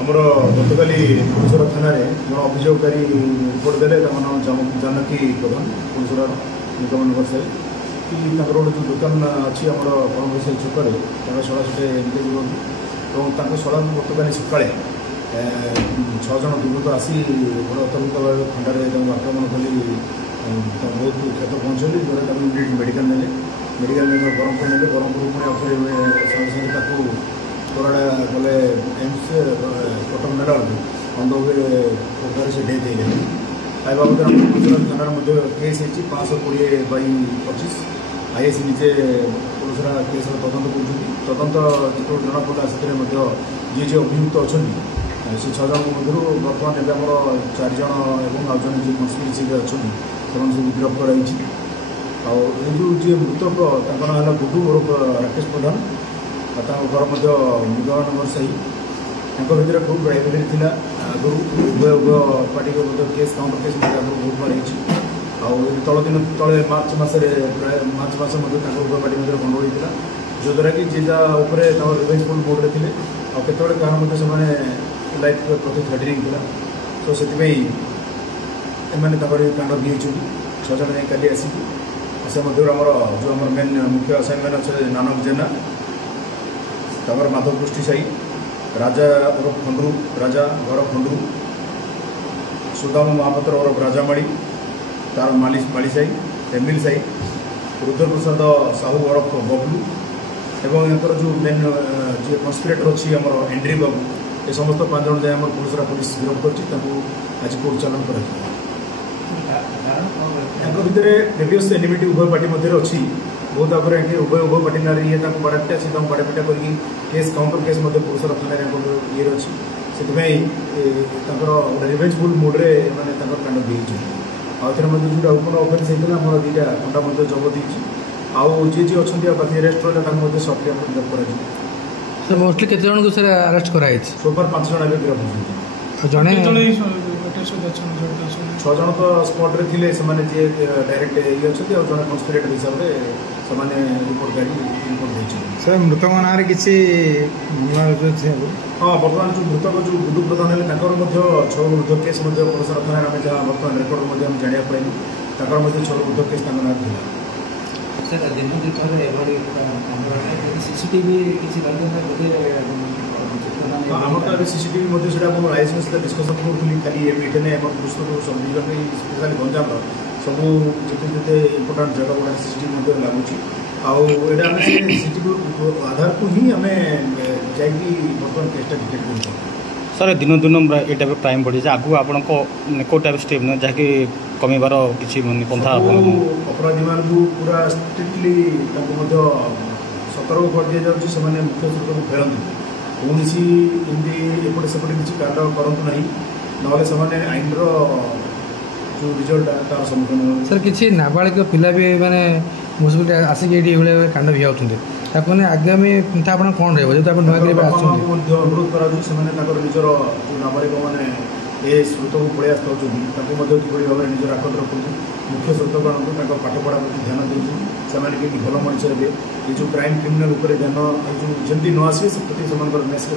आमर गतकाली पुलिसर थाना जन अभियोगकारी रिपोर्ट देले जानकी प्रधान पुलिसर निगम व्यवसायी कि गोटे जो दुकान अच्छी आम पणबसाई छकरे शला से एंगेज रुहत और शला गतकाली सकाଳେ 6 जन दुर्बृत्त आसी गोटे अतर्कित भाव खंडार आक्रमण कली बहुत क्षत पहुँचली जो मेडिकल ने मेडिकल ब्रह्मपुर ने ब्रह्मपुर पुणी सागे तोराड़ा गले एम्स कटक नेला अंध प्रकार से डेथ हो गए आई बाबद थाना केस हो 520/25 आईएस निजे पुलिसरा केस तदंत कर तदंत जो जना पड़ा से जी जी अभियुक्त अच्छा से 6 जन मध्य बर्तमान एवं आम 4 जन और आउ जन जी कन्स्पिरेसी अच्छा से गिरफ्त कर जी मृतक ना है गुडू उर्फ राकेश प्रधान घर निगम नंबर साही भितर खूब राइवलरी थी आगुरी उभय उभय पार्टी को केस काउंटर केस आगुरी बहुत बार होती तल दिन तले मार्च मसरे प्राय मार्च मस उभय पार्टी मध्य गंडगोल होता जो द्वारा कि जी जहाँ रिवेंजफुल मोड्रे थे आते क्या लाइफ प्रति थ्रेटनिंग था तो से कांड भी 6 जन काली आसिक से मध्य जो आम मेन मुख्य असाइनमेंट अच्छे नानक जेना तमर माधव पुष्टि साई राजा उर्फ खंडू राजा घर खंडू सुदाम महापात्र उर्फ राजामाड़ी तार माली साई एमिल साई रुद्र प्रसाद साहू उर्फ बबलू एवं यहाँ जो मेन जी कन्स्पिरेटर अच्छी आम एंड्री बाबू ये समस्त 5 जन जाए पुलिस गिरफ्त कर आज कोर्ट चालान कर भितर प्रिवियस एनिमिटी उभय पार्टी मध्य अच्छी बहुत आगे उभय उभय पार्टी ना ये बाड़ापिटा से बाड़ापिटा करके केस काउंटर केस पुलिस थाना ये अच्छी से रिवेंजफुल मोड्रे मैंने कांड भी आउे जो ओपन अफेन्स होता है 2टा खंडा जबत हो जी जी अच्छा बाकी अरेस्ट रहा सफ्टवेयर गिरफ्त कर मोस्टली केते जन को सर अरेस्ट कराई सोफार 5 जन एवं गिरफ्त जने 6 जन तो स्पॉट रे थिले समाने जे डायरेक्ट ये अच्छे और जन कन्स्पिरेटर हिसाब से समाने रिपोर्ट रिपोर्ट सर मृतक ना किसी हाँ बर्तमान जो मृतक जो गुडू प्रधान है 6 ऊर्ध केस पुलिस थाना आम जहाँ बर्तमान रेकर्ड जाना पाइलु 6 ऊर्ध केस ना सर दिन सीसीटीवी किसी आम तो सीसीटीवी से लाइसेंस डिस्कसन करूँ खाली मीटे पुस्तक सब स्पेशली गंजाम सब जिते इम्पोर्टाट जगह गुड़ा सीसीटीवी लगुच आईटा सीसीटीवी आधार को ही आम जा बर्तमान केसटा डिटेक्ट कर सर दिन दिन ये टाइप क्राइम बढ़ी आगू आपण कौ टाइप स्टेप ना जहाँकि कमीबार किसी पंथा अपराधी मान पूरा स्ट्रिक्टली सतर्क कर दि जाऊँगी से मुख्य स्रोत को फेरती कौन एमती एपटे सेपटे किसी कांड करूँ ना ना आईन जो रिजल्ट तार सम्मुखीन सर किसी नाबालिक पिला भी मैंने मुझे आसिक ये कांड भी आउट आगामी पंथा आप कौन रही जो अनुरोध करा निजर नाबालिक मैंने ये स्रोत को पलि आसुँच किपरि भाव में निजर आकट रखु मुख्य स्रोत को पाठपढ़ा प्रति ध्यान देते कि भल मनुष्य हे ये जो क्राइम क्रिमिनाल ध्यान जो जमी न आसे से प्रति मेसेज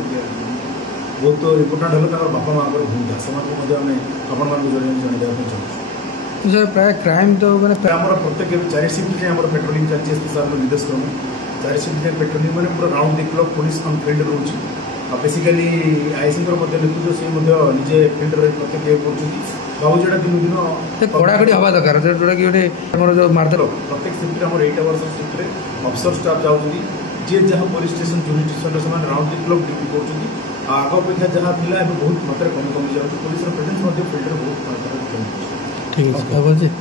बहुत इम्पोर्टाट है बापा माँ भूमिका से आपण मानक जन चाहूँ सर प्राय क्राइम तो मैंने आम प्रत्येक 4 शिफ्ट आम पेट्रोलिंग चलती स्पेशल निर्देश क्रम 4 शिफ्ट पेट्रोलिंग मैंने पूरा round the clock police on field रोच बेसिकाली आईसी नेतृत्व से निजे फील्ड रही प्रत्येक बाबू जोड़ा दिन दिन कड़ाकड़ी हवा दरकार जोटा कि जो मारधर प्रत्येक शिफ्ट आम 8 आवर्स शिफ्ट अफिसर स्टाफ जाऊँगी जी जहाँ पुलिस स्टेशन जुरिस्डिक्शन से राउंड द क्लॉक ड्यूटी कर आग अपेक्षा जहाँ था बहुत मात्रा कमी जाऊँगी पुलिस प्रेजेंस फील्ड बहुत मात्रा कमी ठीक है।